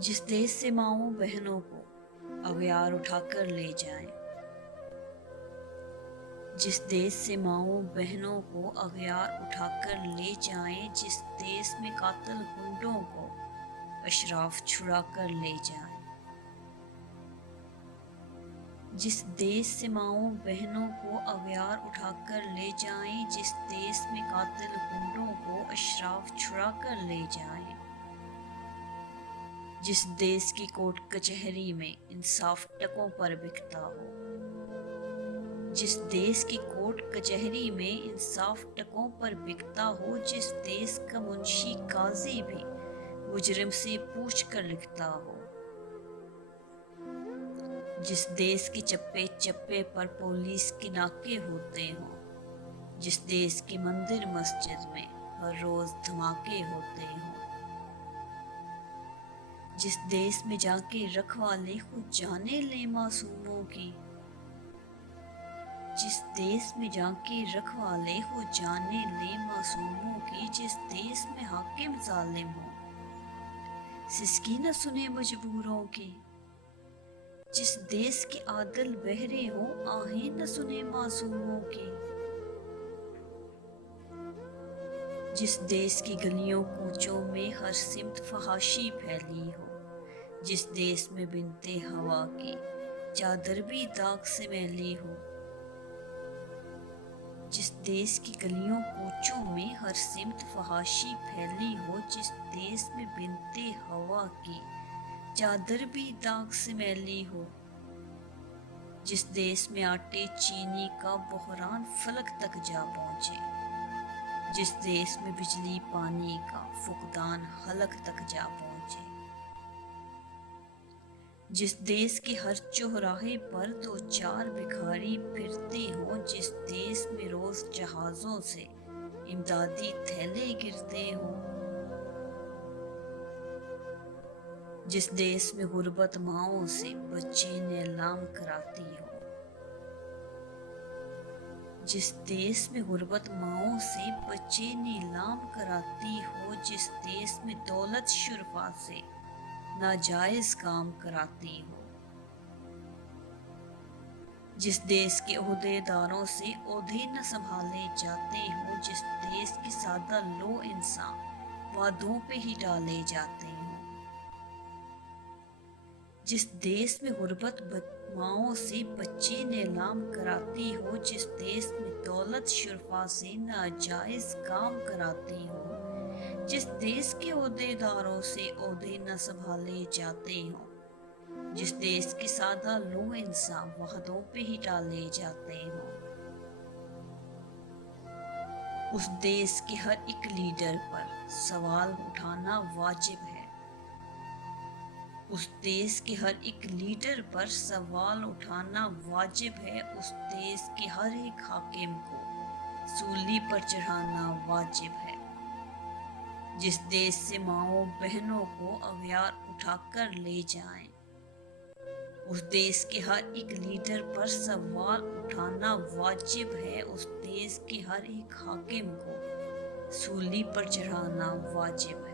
जिस देश से माँओं बहनों को अगयार उठाकर ले जाएं, जिस देश से माँओं बहनों को अगयार उठाकर ले जाएं, जिस देश में कातिल गुंडों को अशराफ छुड़ा कर ले जाएं, जिस देश से माँओं बहनों को अगयार उठाकर ले जाएं, जिस देश में कातिल गुंडों को अशराफ छुड़ा कर ले जाएं, जिस देश की कोर्ट कचहरी में इंसाफ टकों पर बिकता हो, जिस देश की कोर्ट कचहरी में इंसाफ टकों पर बिकता हो, जिस देश का मुंशी काजी भी मुजरिम से पूछ कर लिखता हो, जिस देश के चप्पे चप्पे पर पुलिस के नाके होते हों, जिस देश के मंदिर मस्जिद में हर रोज धमाके होते हों, जिस देश में जाके रखवाले खुद जाने ले मासूमों की, जिस देश में जाके रखवाले हो जाने ले मासूमों की, जिस देश में हाकिम जालिम हो सिसकी न सुने मजबूरों की, जिस देश के आदिल बहरे हो आहें न सुने मासूमों की, जिस देश की गलियों कूचों में हर सिमत फहाशी फैली हो, जिस देश में बिनते हवा की चादर भी दाग से मैली हो, जिस देश की गलियों कूचों में हर सिमत फहाशी फैली हो, जिस देश में बिनते हवा की चादर भी दाग से मैली हो, जिस देश में आटे चीनी का बहरान फलक तक जा पहुंचे, जिस देश में बिजली पानी का फुकदान हलक तक जा पहुंचे, जिस देश के हर चौराहे पर दो चार भिखारी फिरते हों, जिस देश में रोज जहाजों से इमदादी थैले गिरते हों, जिस देश में गुर्बत माओं से बच्चे नीलाम कराती हो, जिस देश में गुर्बत माओं से बच्चे नीलाम कराती हो, जिस देश में दौलत शुरफा से नाजायज काम कराती हो, जिस देश के ओहदेदारों से ओहदे न संभाले जाते हो, जिस देश के सादा लो इंसान वादों पे ही डाले जाते हो, जिस देश में गुर्बत माओं से बच्चे नीलाम कराती हो, जिस देश में दौलत शुरफा से नाजायज काम कराती हो, जिस देश के ओहदेदारों से ओहदे न संभाले जाते हों, जिस देश के सादा लो इंसान वादों पे ही डाले जाते हों, उस देश के हर एक लीडर पर सवाल उठाना वाजिब है, उस देश के हर एक लीडर पर सवाल उठाना वाजिब है, उस देश के हर एक हाकिम को सूली पर चढ़ाना वाजिब है, जिस देश से माओं बहनों को अगयार उठाकर ले जाएं, उस देश के हर एक लीडर पर सवाल उठाना वाजिब है, उस देश के हर एक हाकिम को सूली पर चढ़ाना वाजिब है।